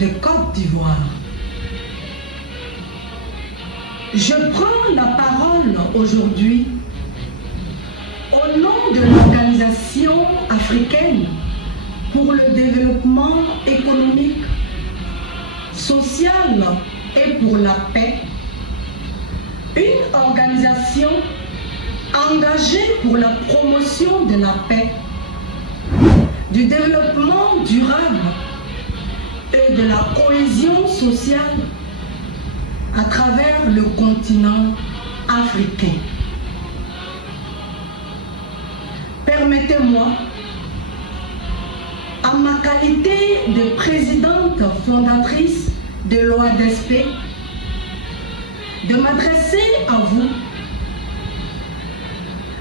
de Côte d'Ivoire. Je prends la parole aujourd'hui au nom de l'Organisation africaine pour le développement économique, social et pour la paix, une organisation engagée pour la promotion de la paix, du développement durable et de la cohésion sociale à travers le continent africain. Permettez-moi, en ma qualité de présidente fondatrice de l'OADSP, de m'adresser à vous,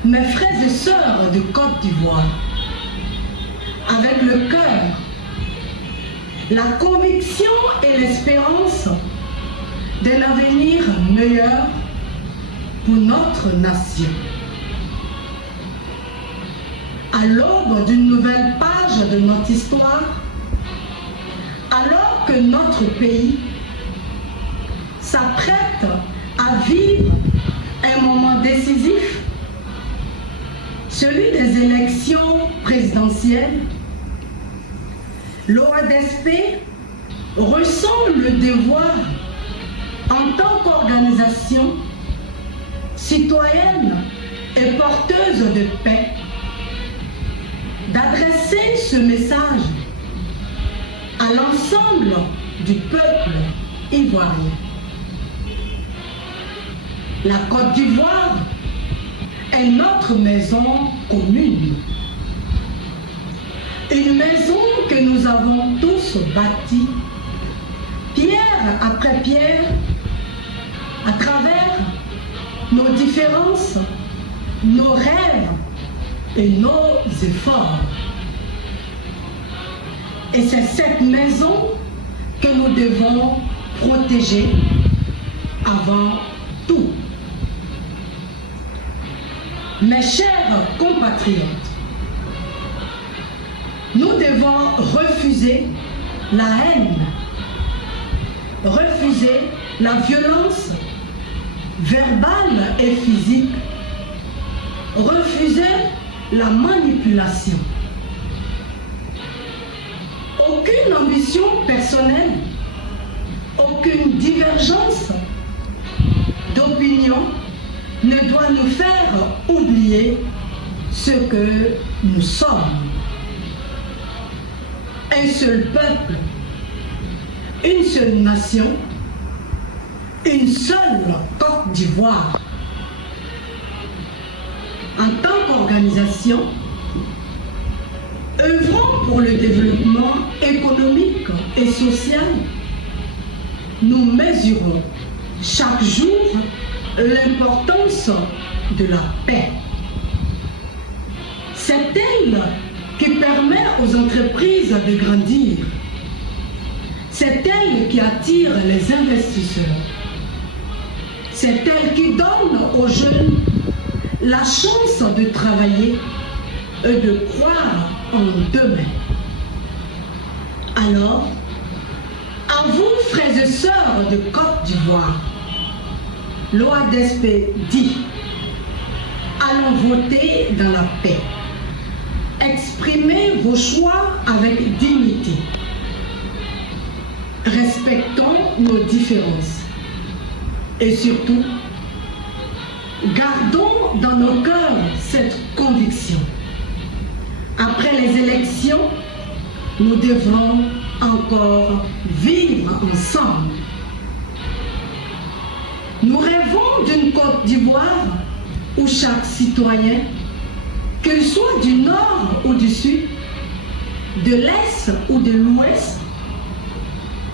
mes frères et sœurs de Côte d'Ivoire, avec le cœur, la conviction et l'espérance d'un avenir meilleur pour notre nation. À l'aube d'une nouvelle page de notre histoire, alors que notre pays s'apprête à vivre un moment décisif, celui des élections présidentielles, l'OADSP ressent le devoir en tant qu'organisation citoyenne et porteuse de paix d'adresser ce message à l'ensemble du peuple ivoirien. La Côte d'Ivoire est notre maison commune. Une maison que nous avons tous bâtie, pierre après pierre, à travers nos différences, nos rêves et nos efforts. Et c'est cette maison que nous devons protéger avant tout. Mes chers compatriotes, nous devons refuser la haine, refuser la violence verbale et physique, refuser la manipulation. Aucune ambition personnelle, aucune divergence d'opinion ne doit nous faire oublier ce que nous sommes. Un seul peuple, une seule nation, une seule Côte d'Ivoire. En tant qu'organisation, œuvrant pour le développement économique et social, nous mesurons chaque jour l'importance de la paix. C'est elle qui permet aux entreprises de grandir. C'est elle qui attire les investisseurs. C'est elle qui donne aux jeunes la chance de travailler et de croire en demain. Alors, à vous, frères et sœurs de Côte d'Ivoire, l'OADSP dit: allons voter dans la paix. Exprimez vos choix avec dignité. Respectons nos différences. Et surtout, gardons dans nos cœurs cette conviction. Après les élections, nous devrons encore vivre ensemble. Nous rêvons d'une Côte d'Ivoire où chaque citoyen, qu'il soit du nord ou du sud, de l'est ou de l'ouest,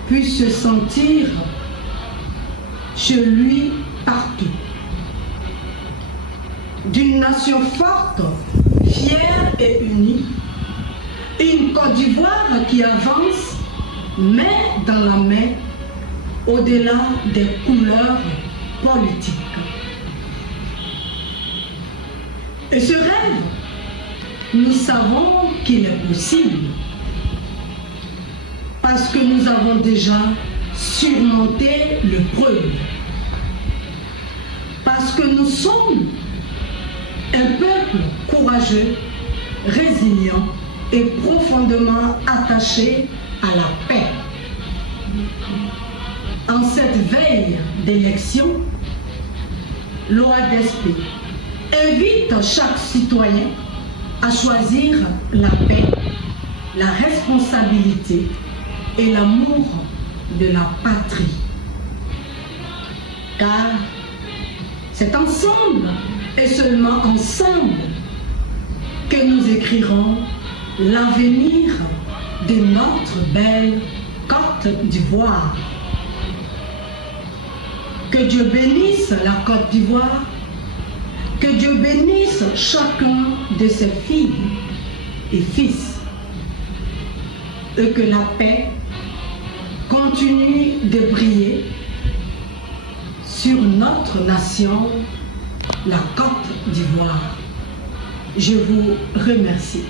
puisse se sentir chez lui partout. D'une nation forte, fière et unie, une Côte d'Ivoire qui avance main dans la main au-delà des couleurs politiques. Et ce rêve, nous savons qu'il est possible. parce que nous avons déjà surmonté l'épreuve. Parce que nous sommes un peuple courageux, résilient et profondément attaché à la paix. En cette veille d'élection, l'OADSP invite chaque citoyen à choisir la paix, la responsabilité et l'amour de la patrie. Car c'est ensemble et seulement ensemble que nous écrirons l'avenir de notre belle Côte d'Ivoire. Que Dieu bénisse la Côte d'Ivoire, que Dieu bénisse chacun de ses filles et fils, et que la paix continue de briller sur notre nation, la Côte d'Ivoire. Je vous remercie.